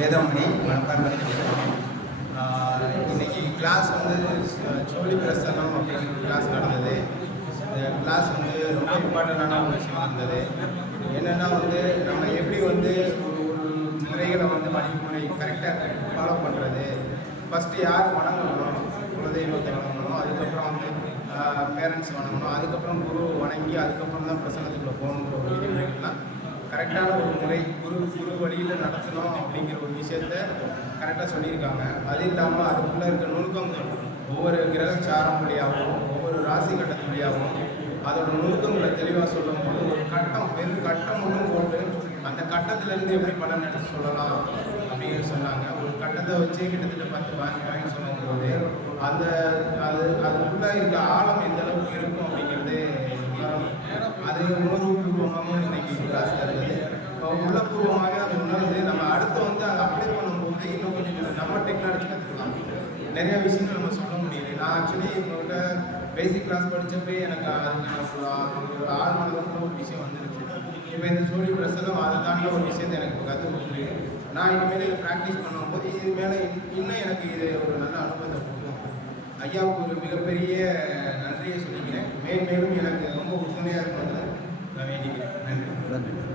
வேதமணி மணப்பாறை இன்றைக்கி கிளாஸ் வந்து சோழி பிரசன்னம் அப்படிங்கிற கிளாஸ் நடந்தது. இந்த கிளாஸ் வந்து ரொம்ப இம்பார்ட்டண்டான ஒரு விஷயம் இருந்தது. என்னென்னா வந்து நம்ம எப்படி வந்து ஒரு முறைகளை வந்து வழிமுறை கரெக்டாக ஃபாலோ பண்ணுறது ஃபஸ்ட்டு யார் வணங்கணும்? குலதெய்வத்தை வணங்கணும். அதுக்கப்புறம் வந்து பேரண்ட்ஸ் வணங்கணும். அதுக்கப்புறம் குரு வணங்கி அதுக்கப்புறம் தான் பிரசன்னத்துக்குள்ளே போகணுங்கிற ஒரு கரெக்டான ஒரு முறை குரு குரு வழியில் நடத்தணும் அப்படிங்கிற ஒரு விஷயத்த கரெக்டாக சொல்லியிருக்காங்க. அது இல்லாமல் அதுக்குள்ளே இருக்க நுணுக்கங்கள் ஒவ்வொரு கிரக சாரம் வழியாகவும் ஒவ்வொரு ராசி கட்டத்து வழியாகவும் அதோட நுணுக்கங்களை தெளிவாக சொல்லும்போது ஒரு கட்டம் வெறும் கட்டம் மட்டும் போட்டு அந்த கட்டத்திலேருந்து எப்படி பலன் எடுத்து சொல்லலாம் அப்படின்னு சொன்னாங்க. ஒரு கட்டத்தை வச்சு கிட்டத்தட்ட பத்து பாஞ்சு பாயிண்ட் சொல்லும்போது அந்த அது அதுக்குள்ளே இருக்க ஆழம் எந்த அது உணர்வுபூர்வமாகவும் இன்னைக்கு கிளாஸ் தருது. உள்ளபூர்வமாக அது உணர்ந்து நம்ம அடுத்து வந்து அதை அப்ளை பண்ணும்போது இன்னும் கொஞ்சம் நம்ம டெக்னாலஜி கற்றுக்கலாம் நிறைய விஷயங்கள் நம்ம சொல்ல முடியுது நான் ஆக்சுவலி உங்கள்கிட்ட பேசிக் கிளாஸ் படித்தப்பே எனக்கு அதுக்கான ஒரு ஒரு ஆழ்மனதுக்குள்ள ஒரு விஷயம் வந்துருச்சு. இப்போ இந்த சோழி பிரசலும் அதை தாண்டி ஒரு விஷயத்தை எனக்கு இப்போ கற்றுக் கொடுத்துருக்கு நான் இனிமேல் இதை ப்ராக்டிஸ் பண்ணும்போது இது மேலே இன்னும் எனக்கு இது ஒரு நல்ல அனுபவத்தை கொடுக்கும். ஐயாவுக்கு ஒரு மிகப்பெரிய நன்றியை சொல்லிக்கிறேன். மேல் மேலும் எனக்கு ரொம்ப உறுதுணையாக இருக்கிறது തന്നെ